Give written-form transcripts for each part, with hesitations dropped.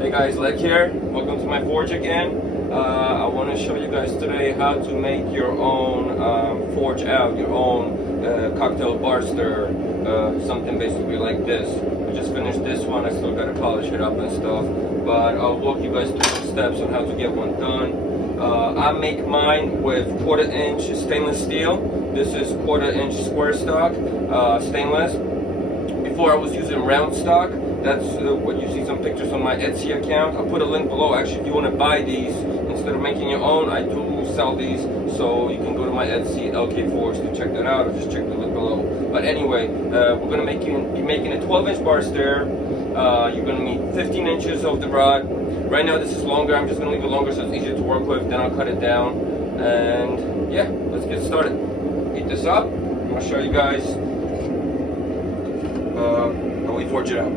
Hey guys, Lech here. Welcome to my forge again. I want to show you guys today how to make your own forge out, your own cocktail bar stir, something basically like this. I just finished this one. I still got to polish it up and stuff, but I'll walk you guys through the steps on how to get one done. I make mine with 1/4 inch stainless steel. This is 1/4 inch square stock stainless. Before I was using round stock. That's what you see some pictures on my Etsy account. I'll put a link below. Actually, if you want to buy these instead of making your own, I do sell these, so you can go to my Etsy LK Forge to check that out, or just check the link below. But anyway, we're gonna be making a 12-inch bar stir. You're gonna need 15 inches of the rod. Right now, this is longer. I'm just gonna leave it longer so it's easier to work with. Then I'll cut it down, and yeah, let's get started. Heat this up. I'm gonna show you guys how we forge it out.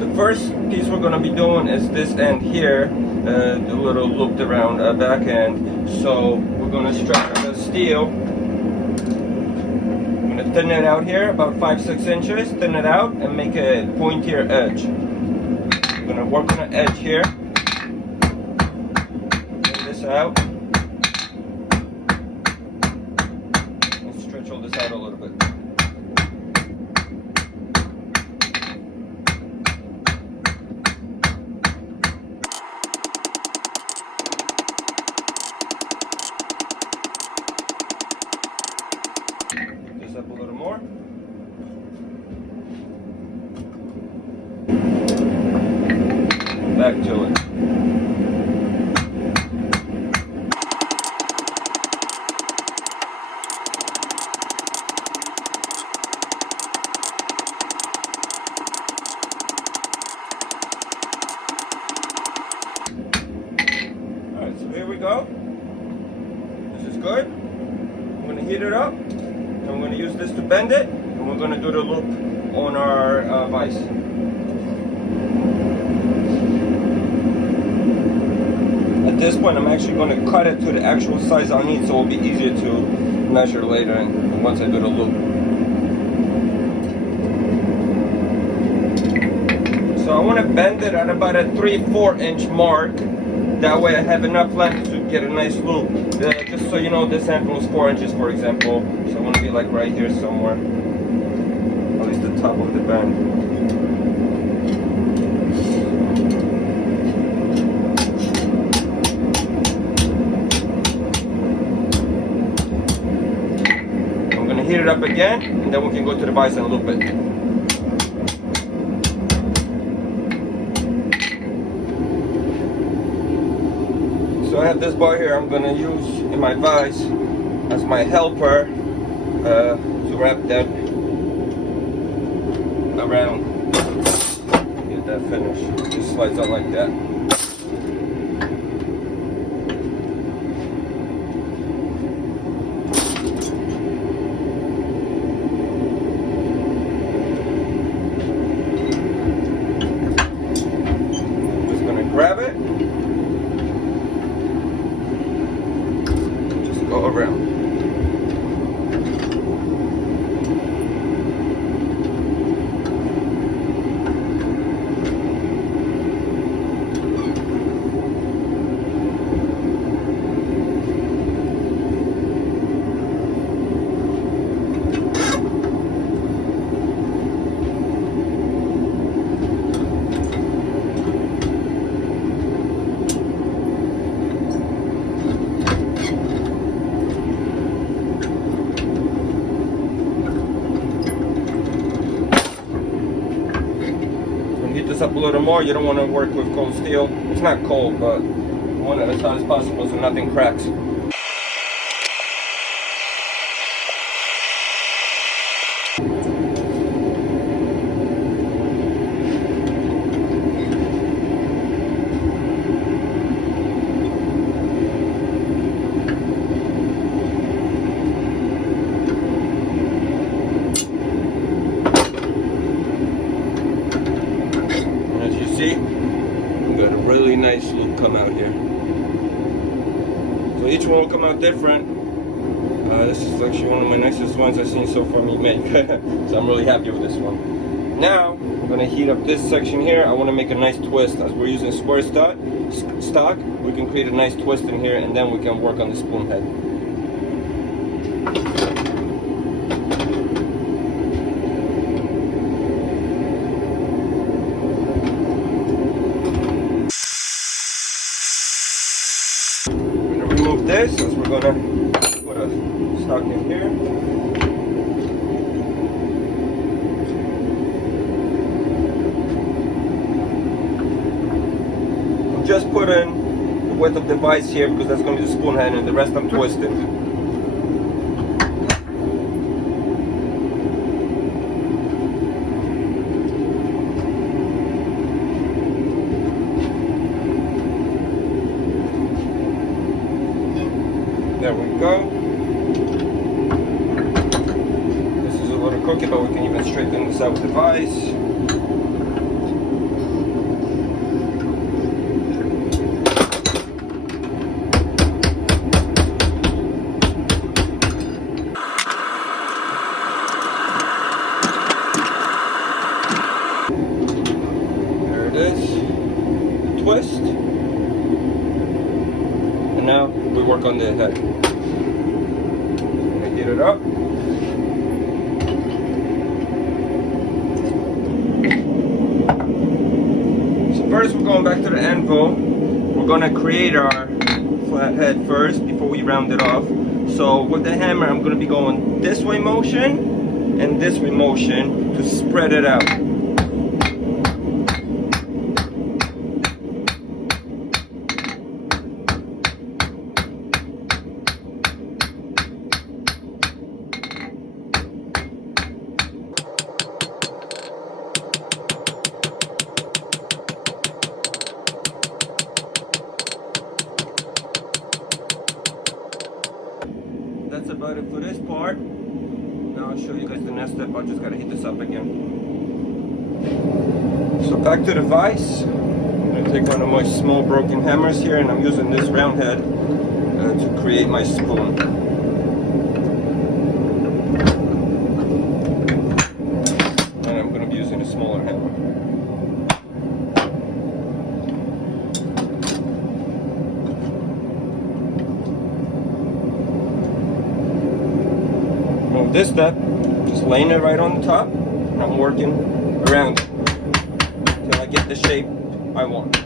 The first piece we're going to be doing is this end here, the little looped around backhand. So we're going to stretch the steel. I'm going to thin it out here, about 5-6 inches, thin it out and make a pointier edge. I'm going to work on the edge here, thin this out, and stretch all this out a little bit. Up a little more. Back to it. Alright, so here we go. This is good. I'm going to heat it up. I'm going to use this to bend it, and we're going to do the loop on our vise. At this point, I'm actually going to cut it to the actual size I'll need, so it'll be easier to measure later and once I do the loop. So I want to bend it at about a 3-4 inch mark. That way I have enough length to get a nice loop. Just so you know, this end was 4 inches, for example. So I want to be like right here somewhere. At least the top of the bend. I'm going to heat it up again, and then we can go to the vise and loop it. So I have this bar here I'm going to use in my vise as my helper to wrap that around. Get that finished. It just slides out like that. I'm just going to grab it. Go around. Heat this up a little more. You don't want to work with cold steel. It's not cold, but you want it as hot as possible so nothing cracks. See, we got a really nice loop come out here. So each one will come out different. This is actually one of my nicest ones I've seen so far me make. So I'm really happy with this one. Now, I'm gonna heat up this section here. I want to make a nice twist. As we're using square stock, we can create a nice twist in here, and then we can work on the spoon head. I'm gonna remove this as we're gonna put a stock in here. Just put in the width of the vise here because that's going to be the spoon head, and the rest I'm twisting. There we go. This is a little crooked, but we can even straighten this out with the vise. Twist, and now we work on the head. Gonna heat it up. So first we're going back to the anvil. We're gonna create our flat head first before we round it off. So with the hammer I'm gonna be going this way motion and this way motion to spread it out. That's about it for this part. Now I'll show you guys the next step. I just gotta heat this up again. So back to the vise. I'm gonna take one of my small broken hammers here, and I'm using this round head to create my spoon. And I'm gonna be using a smaller hammer. This step, just laying it right on the top, and I'm working around it until I get the shape I want.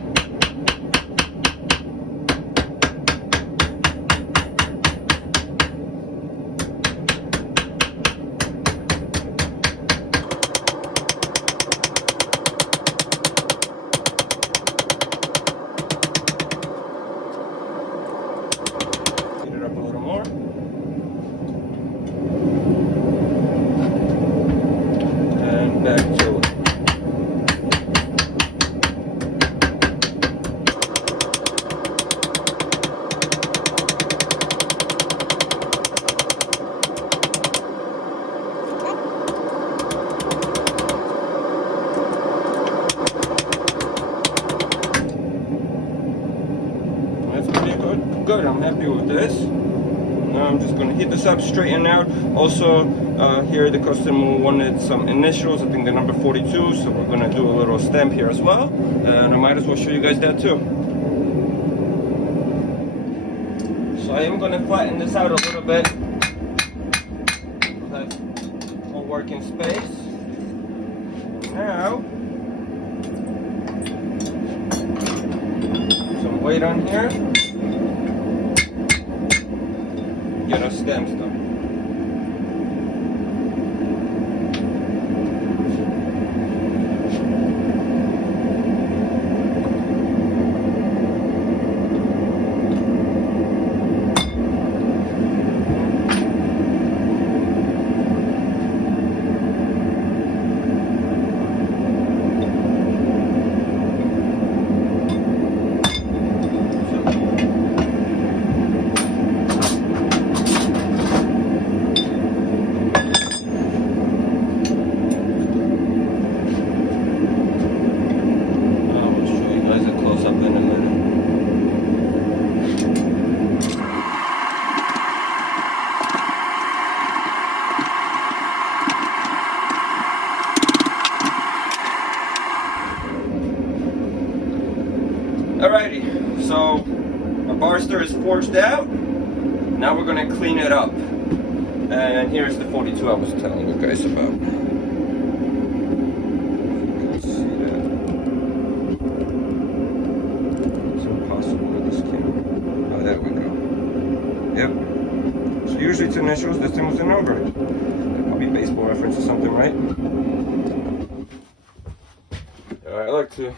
Heat it up a little more. Back to it. That's pretty good. Good, I'm happy with this. Now I'm just going to heat this up, straighten out. Also, here the customer wanted some initials, I think the number 42, so we're going to do a little stamp here as well. And I might as well show you guys that too. So I am going to flatten this out a little bit. We'll have more working space. Now, some weight on here. Get our stamps done. Alrighty, so our barster is forged out. Now we're gonna clean it up. And here's the 42 I was telling you guys about. Let's see that. It's impossible with this camera. Oh, there we go. Yep. So usually it's initials, this thing was a number. Probably baseball reference or something, right? I like to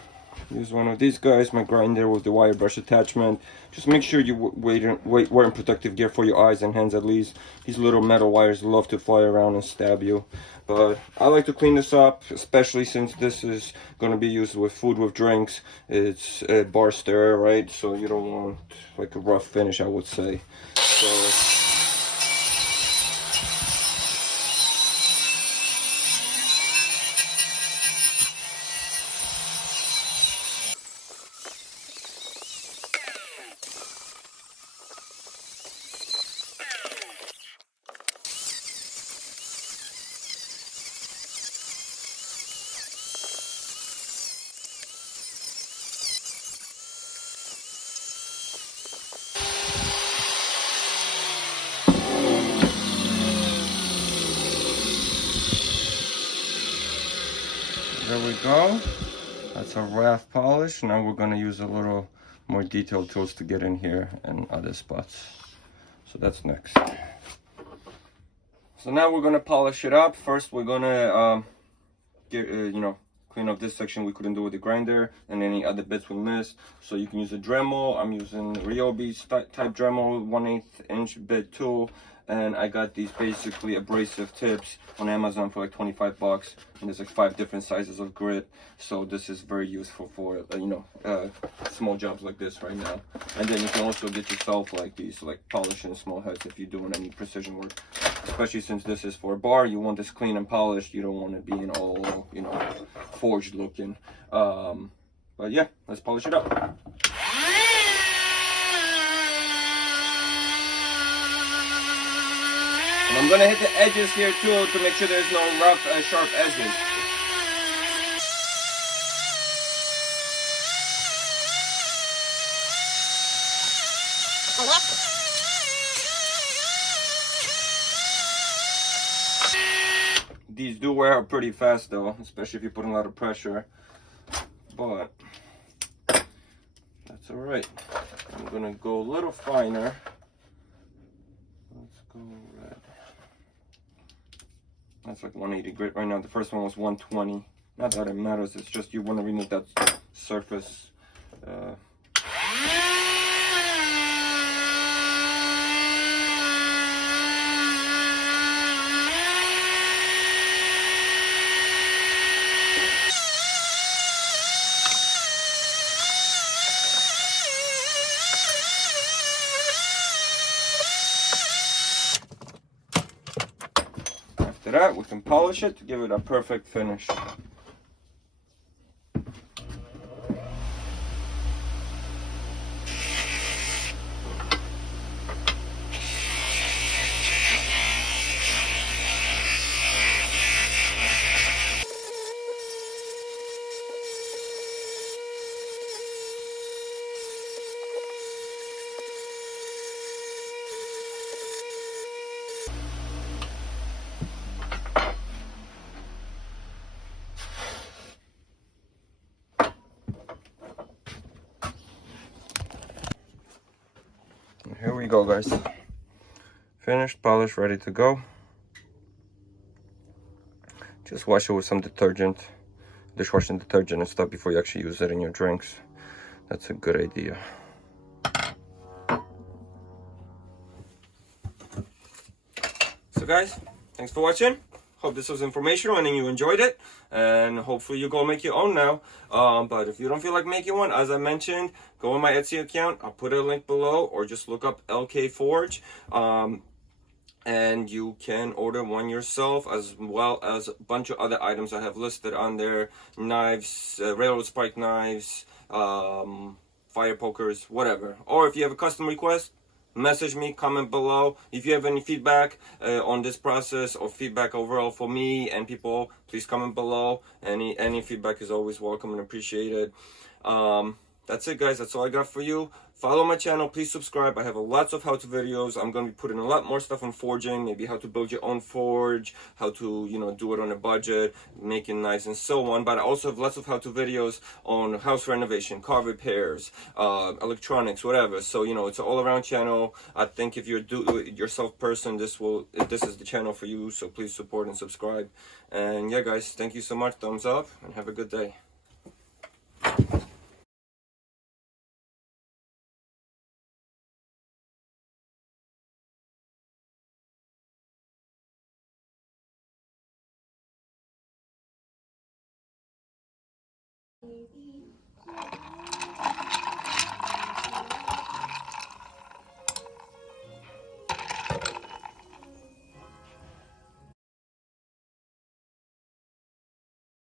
use one of these guys, my grinder with the wire brush attachment. Just make sure you wearing protective gear for your eyes and hands at least. These little metal wires love to fly around and stab you. But I like to clean this up, especially since this is going to be used with food, with drinks. It's a bar stir, right? So you don't want like a rough finish, I would say. So there we go. That's a raft polish. Now we're gonna use a little more detailed tools to get in here and other spots. So that's next. So now we're gonna polish it up. First, we're gonna clean up this section we couldn't do with the grinder, and any other bits we missed. So you can use a Dremel. I'm using Ryobi's type Dremel 1/8 inch bit tool, and I got these basically abrasive tips on Amazon for like 25 bucks, and there's like 5 different sizes of grit. So this is very useful for small jobs like this right now. And then you can also get yourself like these, like polishing small heads if you're doing any precision work, especially since this is for a bar. You want this clean and polished. You don't want it being all forged looking. But yeah, let's polish it up. And I'm gonna hit the edges here too to make sure there's no rough, sharp edges. These do wear out pretty fast though, especially if you put a lot of pressure. But that's all right. I'm gonna go a little finer. Let's go red. That's like 180 grit right now. The first one was 120. Not that it matters, it's just you want to remove that surface. After that, we can polish it to give it a perfect finish. Here we go, guys. Finished, polished, ready to go. Just wash it with some detergent, dishwashing detergent and stuff before you actually use it in your drinks. That's a good idea. So guys, thanks for watching. Hope this was informational and you enjoyed it, and hopefully you go make your own now. But if you don't feel like making one, as I mentioned, go on my Etsy account. I'll put a link below, or just look up LK Forge, and you can order one yourself, as well as a bunch of other items I have listed on there: knives, railroad spike knives, fire pokers, whatever. Or if you have a custom request, message me, comment below. If you have any feedback on this process, or feedback overall for me and people, please comment below. Any feedback is always welcome and appreciated. That's it, guys. That's all I got for you. Follow my channel. Please subscribe. I have lots of how-to videos. I'm going to be putting a lot more stuff on forging, maybe how to build your own forge, how to, do it on a budget, make it nice and so on. But I also have lots of how-to videos on house renovation, car repairs, electronics, whatever. So, it's an all-around channel. I think if you're a do-it-yourself person, this is the channel for you. So please support and subscribe. And yeah, guys, thank you so much. Thumbs up and have a good day.